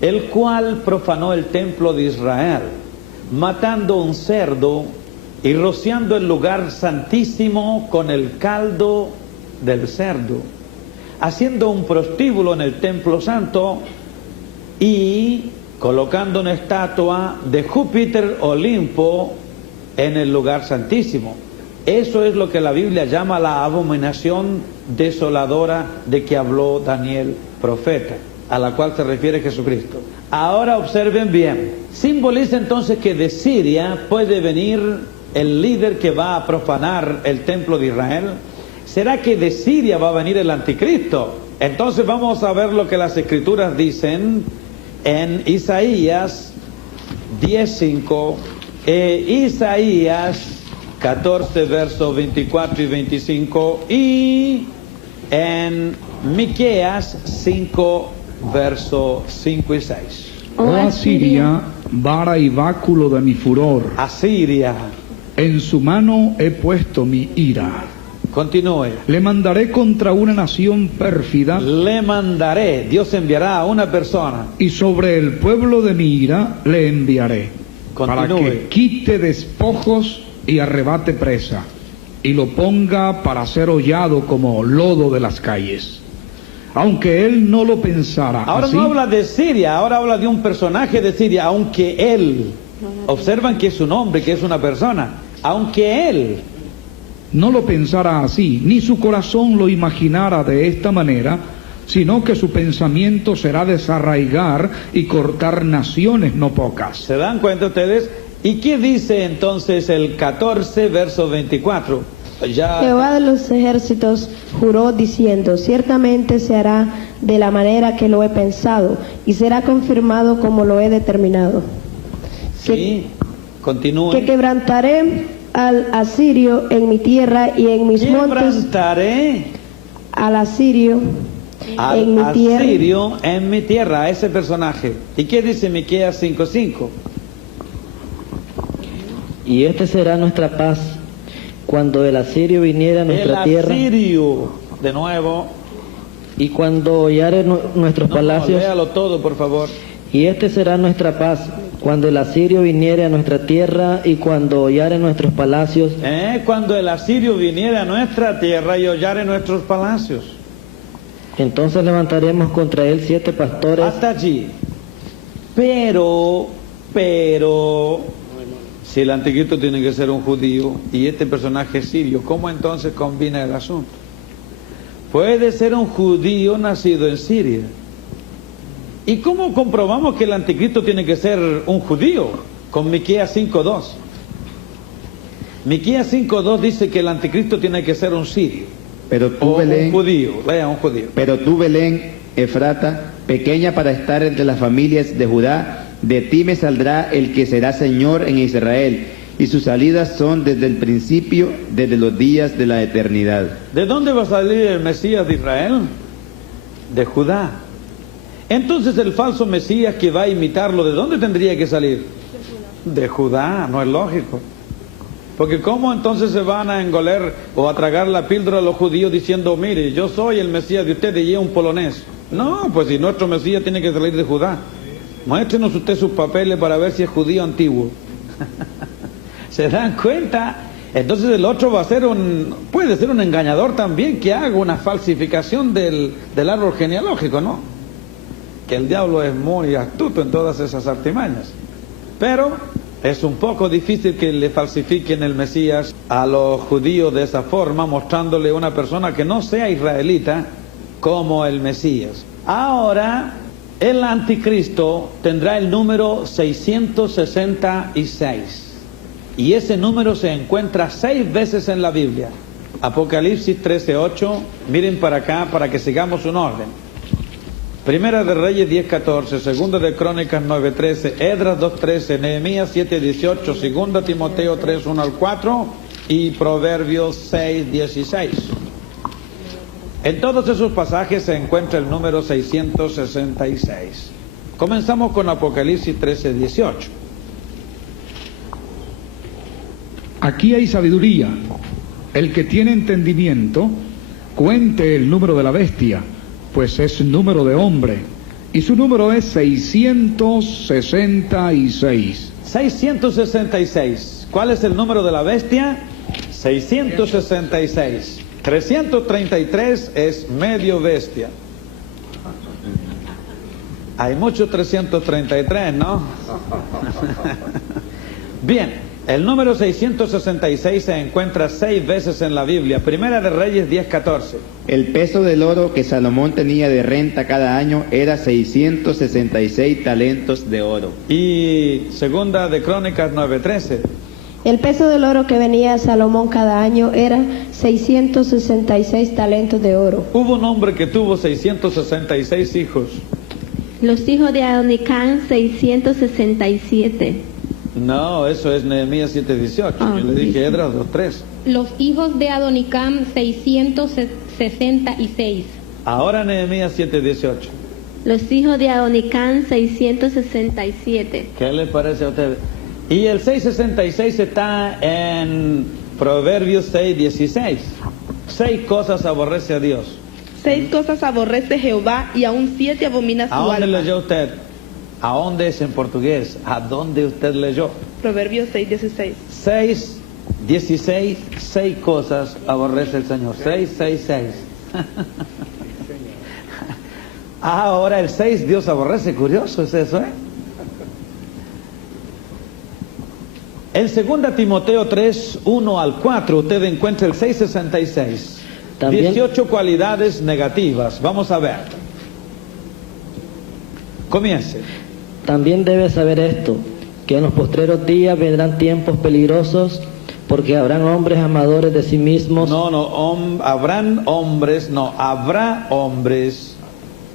el cual profanó el templo de Israel, matando un cerdo y rociando el lugar santísimo con el caldo del cerdo, haciendo un prostíbulo en el templo santo y colocando una estatua de Júpiter Olimpo en el lugar santísimo. Eso es lo que la Biblia llama la abominación desoladora de que habló Daniel profeta, a la cual se refiere Jesucristo. Ahora observen bien, simboliza entonces que de Siria puede venir el líder que va a profanar el templo de Israel. ¿Será que de Siria va a venir el anticristo? Entonces vamos a ver lo que las escrituras dicen en Isaías 10:5, Isaías 14, versos 24 y 25, y en Miqueas 5, versos 5 y 6. Oh Asiria, vara y báculo de mi furor. Asiria. En su mano he puesto mi ira. Continúe. Le mandaré contra una nación pérfida. Le mandaré, Dios enviará a una persona. Y sobre el pueblo de mi ira le enviaré. Continúe. Para que quite despojos y arrebate presa, y lo ponga para ser hollado como lodo de las calles. Aunque él no lo pensara ahora así, no habla de Siria, ahora habla de un personaje de Siria. Aunque él, observan que es un hombre, que es una persona. Aunque él no lo pensara así, ni su corazón lo imaginara de esta manera, sino que su pensamiento será desarraigar y cortar naciones no pocas. ¿Se dan cuenta ustedes? ¿Y qué dice entonces el 14, verso 24? Jehová de los ejércitos juró diciendo: ciertamente se hará de la manera que lo he pensado, y será confirmado como lo he determinado. Sí, continúe. Que quebrantaré al asirio en mi tierra y en mis montes. Quebrantaré al asirio en mi tierra. Al asirio en mi tierra, a ese personaje. ¿Y qué dice Miqueas 5:5? Y este será nuestra paz cuando el asirio viniera a nuestra tierra, El asirio, de nuevo. y cuando hollare nuestros palacios, Léalo todo, por favor. y este será nuestra paz, cuando el asirio viniere a nuestra tierra y cuando hollare nuestros palacios, Cuando el asirio viniera a nuestra tierra y hollare nuestros palacios. entonces levantaremos contra él 7 pastores. Hasta allí. Pero, si el anticristo tiene que ser un judío y este personaje es sirio, ¿cómo entonces combina el asunto? Puede ser un judío nacido en Siria. ¿Y cómo comprobamos que el anticristo tiene que ser un judío? Con Miqueas 5:2. Miqueas 5:2 dice que el anticristo tiene que ser un sirio. Pero tú, O Belén, un judío, lea, un judío. pero tú, Belén, Efrata, pequeña para estar entre las familias de Judá, de ti me saldrá el que será Señor en Israel, y sus salidas son desde el principio, desde los días de la eternidad. ¿De dónde va a salir el Mesías de Israel? De Judá. Entonces el falso Mesías que va a imitarlo, ¿de dónde tendría que salir? De Judá, no es lógico. Porque ¿cómo entonces se van a engoler o a tragar la píldora a los judíos diciendo, mire, yo soy el Mesías de ustedes y es un polonés? No, pues si nuestro Mesías tiene que salir de Judá. Muéstrenos usted sus papeles para ver si es judío antiguo. ¿Se dan cuenta? Entonces el otro va a ser puede ser un engañador también que haga una falsificación del árbol genealógico, ¿no? Que el diablo es muy astuto en todas esas artimañas. Pero es un poco difícil que le falsifiquen el Mesías a los judíos de esa forma, mostrándole una persona que no sea israelita como el Mesías. Ahora, el anticristo tendrá el número 666. Y ese número se encuentra 6 veces en la Biblia. Apocalipsis 13:8, miren para acá para que sigamos un orden. Primera de Reyes 10:14, Segunda de Crónicas 9:13, Esdras 2:13, Nehemías 7:18, Segunda Timoteo 3:1-4 y Proverbios 6:16. En todos esos pasajes se encuentra el número 666. Comenzamos con Apocalipsis 13:18. Aquí hay sabiduría. El que tiene entendimiento, cuente el número de la bestia, pues es número de hombre, y su número es 666. 666. ¿Cuál es el número de la bestia? 666. 333 es medio bestia. Hay muchos 333, ¿no? Bien. El número 666 se encuentra 6 veces en la Biblia. Primera de Reyes 10:14. El peso del oro que Salomón tenía de renta cada año era 666 talentos de oro. Y Segunda de Crónicas 9:13. El peso del oro que venía a Salomón cada año era 666 talentos de oro. Hubo un hombre que tuvo 666 hijos. Los hijos de Adonicán, 667. No, eso es Nehemías 7:18. Yo le dije Esdras 2:3. Los hijos de Adonicam, 666. Ahora Nehemías 7:18. Los hijos de Adonicán, 667. ¿Qué le parece a usted? Y el 666 está en Proverbios 6:16. 6 cosas aborrece a Dios. 6 cosas aborrece Jehová y aún 7 abomina su ¿A dónde alma. leyó usted? ¿A dónde es en portugués? ¿A dónde usted leyó? Proverbios 6:16. 6:16, 6 cosas aborrece el Señor. 666. Ahora el 6 Dios aborrece. Curioso es eso, ¿eh? En 2 Timoteo 3:1-4 usted encuentra el 666. También 18 cualidades negativas. Vamos a ver. Comience. También debes saber esto, que en los postreros días vendrán tiempos peligrosos, porque habrán hombres amadores de sí mismos. Habrá hombres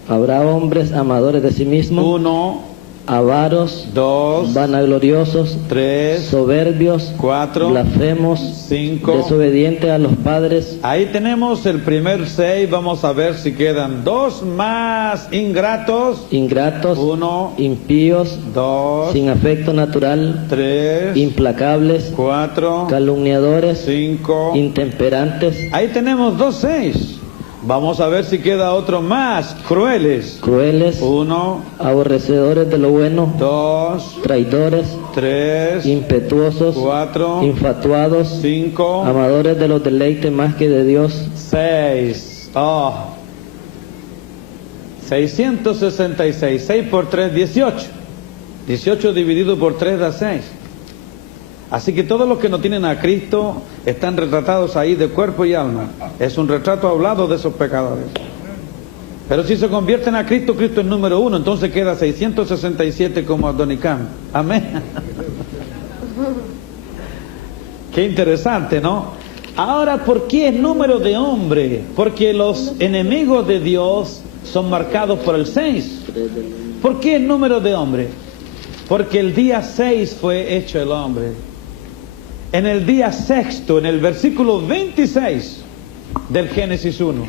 Habrá hombres amadores de sí mismos. 1, avaros, 2, vanagloriosos, 3, soberbios, 4, blasfemos, 5. desobedientes a los padres, Ahí tenemos el primer 6. Vamos a ver si quedan 2 más. Ingratos, ingratos, 1, impíos, 2, sin afecto natural, 3, implacables, 4, calumniadores, 5. intemperantes, Ahí tenemos 2 6. Vamos a ver si queda otro más. Crueles, crueles, 1, aborrecedores de lo bueno, 2, traidores, 3, impetuosos, 4, infatuados, 5, amadores de los deleites más que de Dios, 6. 666. 6 por 3, 18. 18 dividido por 3 da 6. Así que todos los que no tienen a Cristo están retratados ahí de cuerpo y alma. Es un retrato hablado de esos pecadores. Pero si se convierten a Cristo, Cristo es número 1. Entonces queda 667 como Adonicam. Amén. Qué interesante, ¿no? Ahora, ¿por qué es número de hombre? Porque los enemigos de Dios son marcados por el 6. ¿Por qué es número de hombre? Porque el día 6 fue hecho el hombre. En el día sexto, en el versículo 26 del Génesis 1.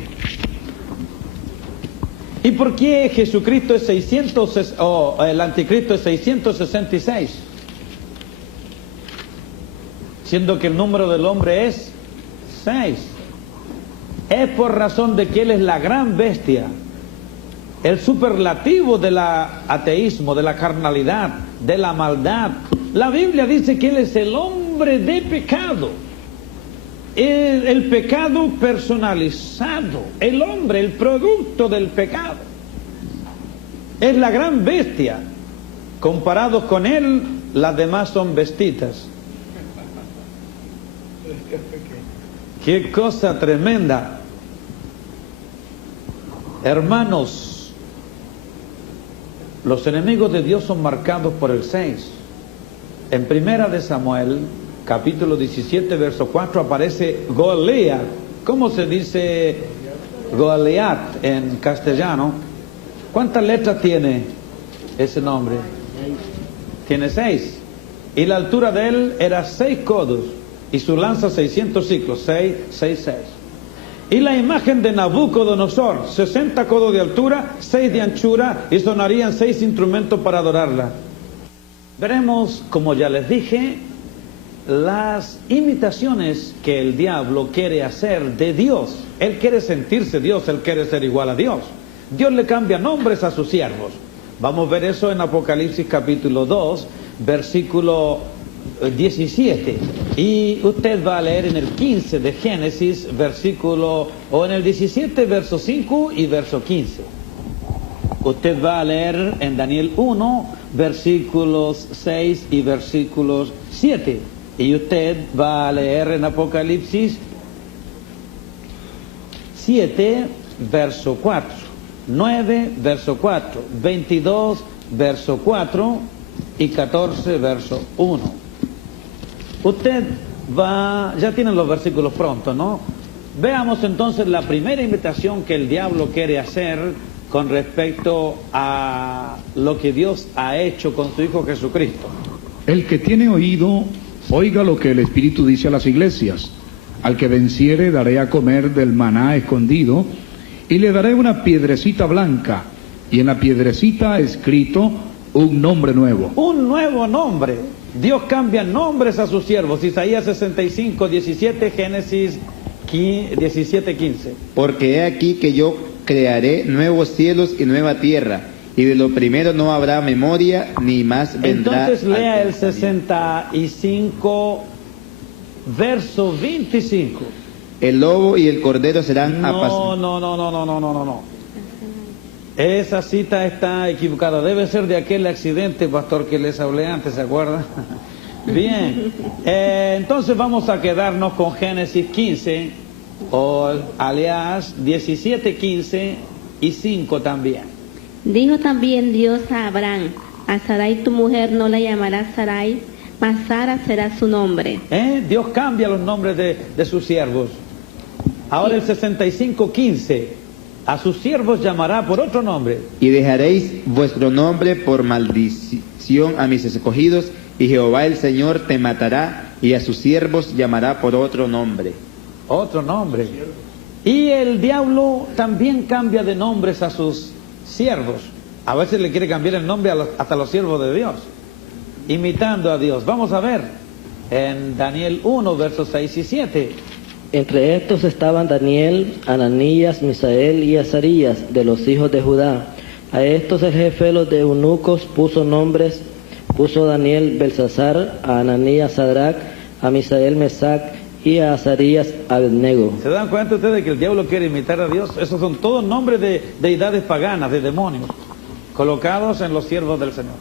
¿Y por qué Jesucristo es 600 o el anticristo es 666? Siendo que el número del hombre es 6. Es por razón de que él es la gran bestia, el superlativo del ateísmo, de la carnalidad, de la maldad. La Biblia dice que él es el hombre de pecado, el pecado personalizado, el hombre, el producto del pecado. Es la gran bestia. Comparados con él, las demás son bestitas. Qué cosa tremenda. Hermanos, los enemigos de Dios son marcados por el 6. En Primera de Samuel, capítulo 17, verso 4, aparece Goliat. ¿Cómo se dice Goliat en castellano? ¿Cuántas letras tiene ese nombre? Tiene 6. Y la altura de él era 6 codos. Y su lanza 600 ciclos. 6, 6, 6. Y la imagen de Nabucodonosor, 60 codos de altura, 6 de anchura, y sonarían 6 instrumentos para adorarla. Veremos, como ya les dije, las imitaciones que el diablo quiere hacer de Dios. Él quiere sentirse Dios, él quiere ser igual a Dios. Dios le cambia nombres a sus siervos. Vamos a ver eso en Apocalipsis capítulo 2, versículo 17. Y usted va a leer en el 15 de Génesis, versículo, o en el 17, verso 5 y verso 15. Usted va a leer en Daniel 1, versículos 6 y versículos 7. Y usted va a leer en Apocalipsis 7, verso 4, 9, verso 4, 22, verso 4 y 14, verso 1. Usted va, ya tienen los versículos pronto, ¿no? Veamos entonces la primera invitación que el diablo quiere hacer con respecto a lo que Dios ha hecho con su Hijo Jesucristo. El que tiene oído, oiga lo que el Espíritu dice a las iglesias. Al que venciere daré a comer del maná escondido, y le daré una piedrecita blanca, y en la piedrecita escrito un nombre nuevo. Un nuevo nombre. Dios cambia nombres a sus siervos. Isaías 65, 17, Génesis 17, 15. Porque he aquí que yo crearé nuevos cielos y nueva tierra, y de lo primero no habrá memoria, ni más vendrá. Entonces lea el 65, verso 25. El lobo y el cordero serán apacientados. No. Esa cita está equivocada. Debe ser de aquel accidente, pastor, que les hablé antes, ¿se acuerdan? Bien. Entonces vamos a quedarnos con Génesis 15. O alias 17, 15 y 5 también. Dijo también Dios a Abraham: a Sarai tu mujer no la llamarás Sarai, mas Sara será su nombre. Dios cambia los nombres de sus siervos. Ahora el 65, 15. A sus siervos llamará por otro nombre. Y dejaréis vuestro nombre por maldición a mis escogidos, y Jehová el Señor te matará, y a sus siervos llamará por otro nombre. Otro nombre. Y el diablo también cambia de nombres a sus siervos. A veces le quiere cambiar el nombre hasta los siervos de Dios, imitando a Dios. Vamos a ver en Daniel 1, versos 6 y 7. Entre estos estaban Daniel, Ananías, Misael y Azarías, de los hijos de Judá. A estos el jefe de los eunucos puso nombres, puso Daniel Belsasar, a Ananías Sadrach, a Misael Mesac y a Azarías Abednego. ¿Se dan cuenta ustedes que el diablo quiere imitar a Dios? Esos son todos nombres de deidades paganas, de demonios, colocados en los siervos del Señor.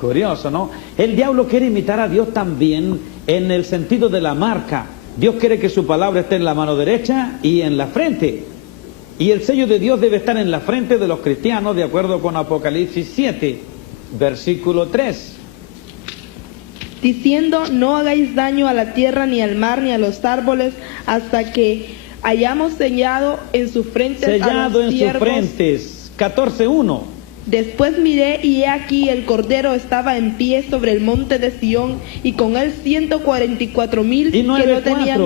Curioso, ¿no? El diablo quiere imitar a Dios también en el sentido de la marca. Dios quiere que su palabra esté en la mano derecha y en la frente. Y el sello de Dios debe estar en la frente de los cristianos, de acuerdo con Apocalipsis 7, versículo 3. Diciendo, no hagáis daño a la tierra, ni al mar, ni a los árboles, hasta que hayamos sellado en sus frentes a los en siervos. sus frentes, 14:1. Después miré, y he aquí el Cordero estaba en pie sobre el monte de Sión, y con él 144,000 Y que no 9:4. tenían.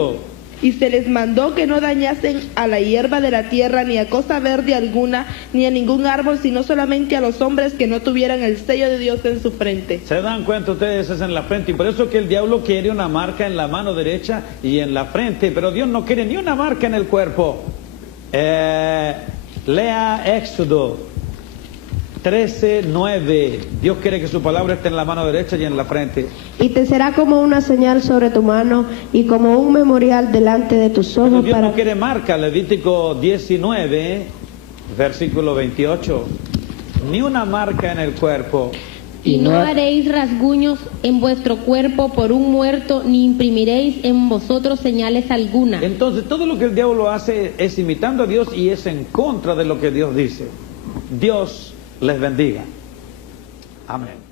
Y se les mandó que no dañasen a la hierba de la tierra, ni a cosa verde alguna, ni a ningún árbol, sino solamente a los hombres que no tuvieran el sello de Dios en su frente. ¿Se dan cuenta ustedes? Es en la frente. Y por eso que el diablo quiere una marca en la mano derecha y en la frente. Pero Dios no quiere ni una marca en el cuerpo. Lea Éxodo 13:9. Dios quiere que su palabra esté en la mano derecha y en la frente. Y te será como una señal sobre tu mano y como un memorial delante de tus Pero ojos Dios para... no quiere marca. Levítico 19, versículo 28. Ni una marca en el cuerpo. Y no haréis rasguños en vuestro cuerpo por un muerto, ni imprimiréis en vosotros señales alguna. Entonces todo lo que el diablo hace es imitando a Dios y es en contra de lo que Dios dice. Dios les bendiga. Amén.